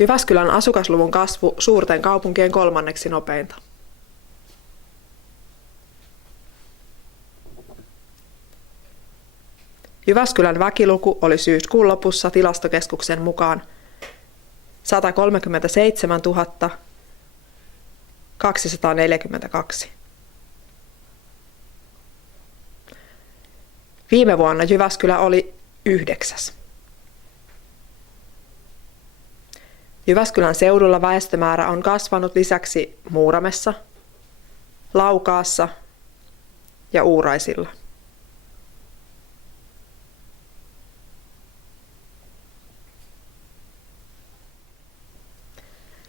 Jyväskylän asukasluvun kasvu suurten kaupunkien kolmanneksi nopeinta. Jyväskylän väkiluku oli syyskuun lopussa Tilastokeskuksen mukaan 137 242. Viime vuonna Jyväskylä oli 9. Jyväskylän seudulla väestömäärä on kasvanut lisäksi Muuramessa, Laukaassa ja Uuraisilla.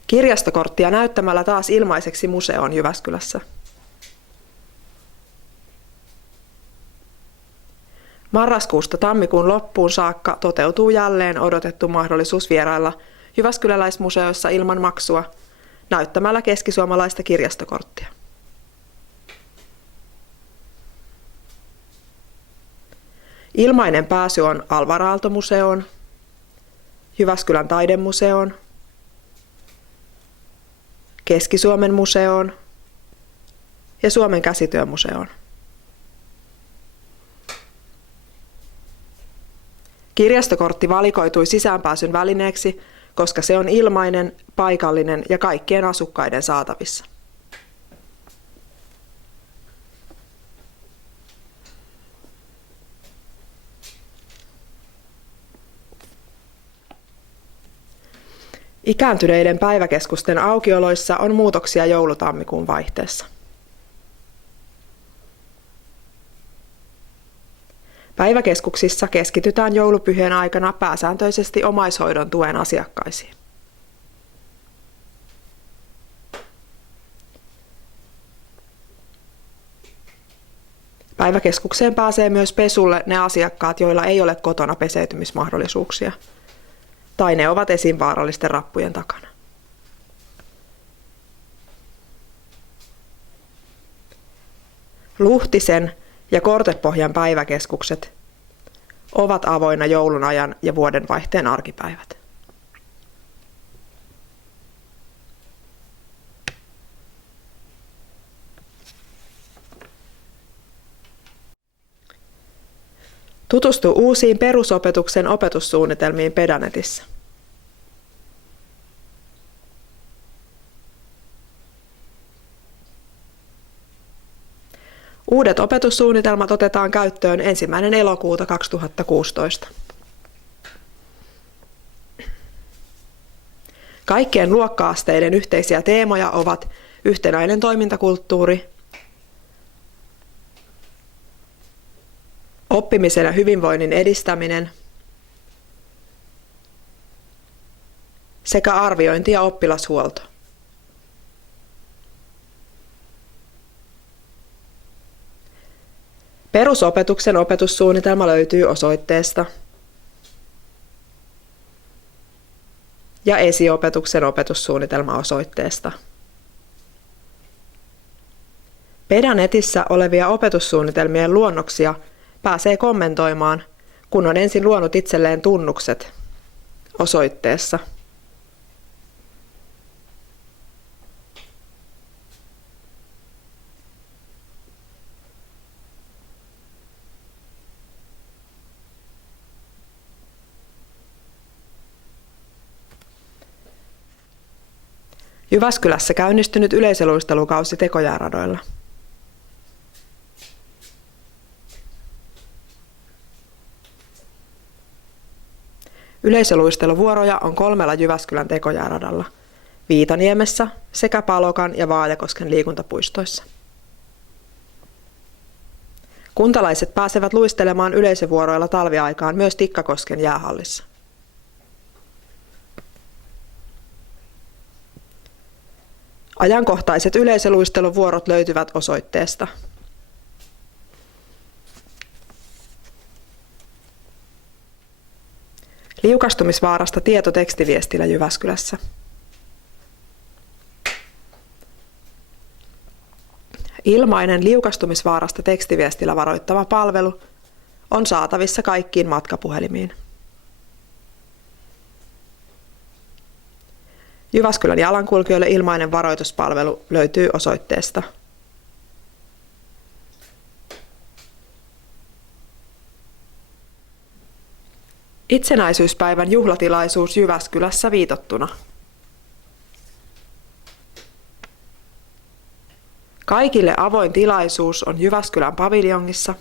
Kirjastokorttia näyttämällä taas ilmaiseksi museoon Jyväskylässä. Marraskuusta tammikuun loppuun saakka toteutuu jälleen odotettu mahdollisuus vierailla Jyväskyläläismuseoissa ilman maksua näyttämällä keskisuomalaista kirjastokorttia. Ilmainen pääsy on Alvar Aalto-museoon, Jyväskylän taidemuseoon, Keski-Suomen museoon ja Suomen käsityömuseoon. Kirjastokortti valikoitui sisäänpääsyn välineeksi, koska se on ilmainen, paikallinen ja kaikkien asukkaiden saatavissa. Ikääntyneiden päiväkeskusten aukioloissa on muutoksia joulutammikuun vaihteessa. Päiväkeskuksissa keskitytään joulupyhien aikana pääsääntöisesti omaishoidon tuen asiakkaisiin. Päiväkeskukseen pääsee myös pesulle ne asiakkaat, joilla ei ole kotona peseytymismahdollisuuksia, tai ne ovat esim. Vaarallisten rappujen takana. Luhtisen ja Kortepohjan päiväkeskukset ovat avoinna joulun ajan ja vuodenvaihteen arkipäivät. Tutustu uusiin perusopetuksen opetussuunnitelmiin Pedanetissä. Uudet opetussuunnitelmat otetaan käyttöön 1. elokuuta 2016. Kaikkien luokka-asteiden yhteisiä teemoja ovat yhtenäinen toimintakulttuuri, oppimisen ja hyvinvoinnin edistäminen sekä arviointi ja oppilashuolto. Perusopetuksen opetussuunnitelma löytyy osoitteesta ja esiopetuksen opetussuunnitelma osoitteesta. Pedanetissä olevia opetussuunnitelmien luonnoksia pääsee kommentoimaan, kun on ensin luonut itselleen tunnukset osoitteessa. Jyväskylässä käynnistynyt yleisöluistelukausi Tekojääradoilla. Yleisöluisteluvuoroja on 3 Jyväskylän Tekojääradalla, Viitaniemessä sekä Palokan ja Vaajakosken liikuntapuistoissa. Kuntalaiset pääsevät luistelemaan yleisövuoroilla talviaikaan myös Tikkakosken jäähallissa. Ajankohtaiset yleisöluisteluvuorot löytyvät osoitteesta. Liukastumisvaarasta tieto tekstiviestillä Jyväskylässä. Ilmainen liukastumisvaarasta tekstiviestillä varoittava palvelu on saatavissa kaikkiin matkapuhelimiin. Jyväskylän jalankulkijoille ilmainen varoituspalvelu löytyy osoitteesta. Itsenäisyyspäivän juhlatilaisuus Jyväskylässä viitottuna. Kaikille avoin tilaisuus on Jyväskylän paviljongissa.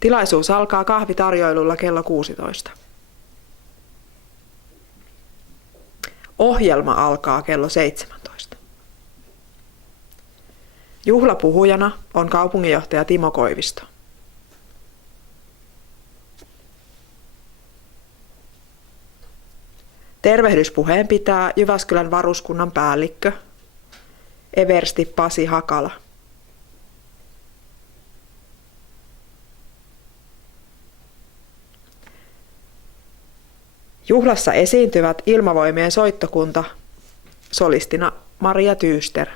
Tilaisuus alkaa kahvitarjoilulla kello 16. Ohjelma alkaa kello 17. Juhlapuhujana on kaupunginjohtaja Timo Koivisto. Tervehdyspuheen pitää Jyväskylän varuskunnan päällikkö eversti Pasi Hakala. Juhlassa esiintyvät Ilmavoimien soittokunta solistina Maria Tyyster.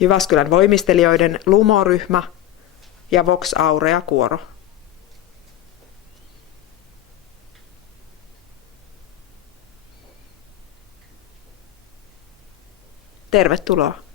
Jyväskylän voimistelijoiden Lumo-ryhmä ja Vox Aurea-kuoro. Tervetuloa!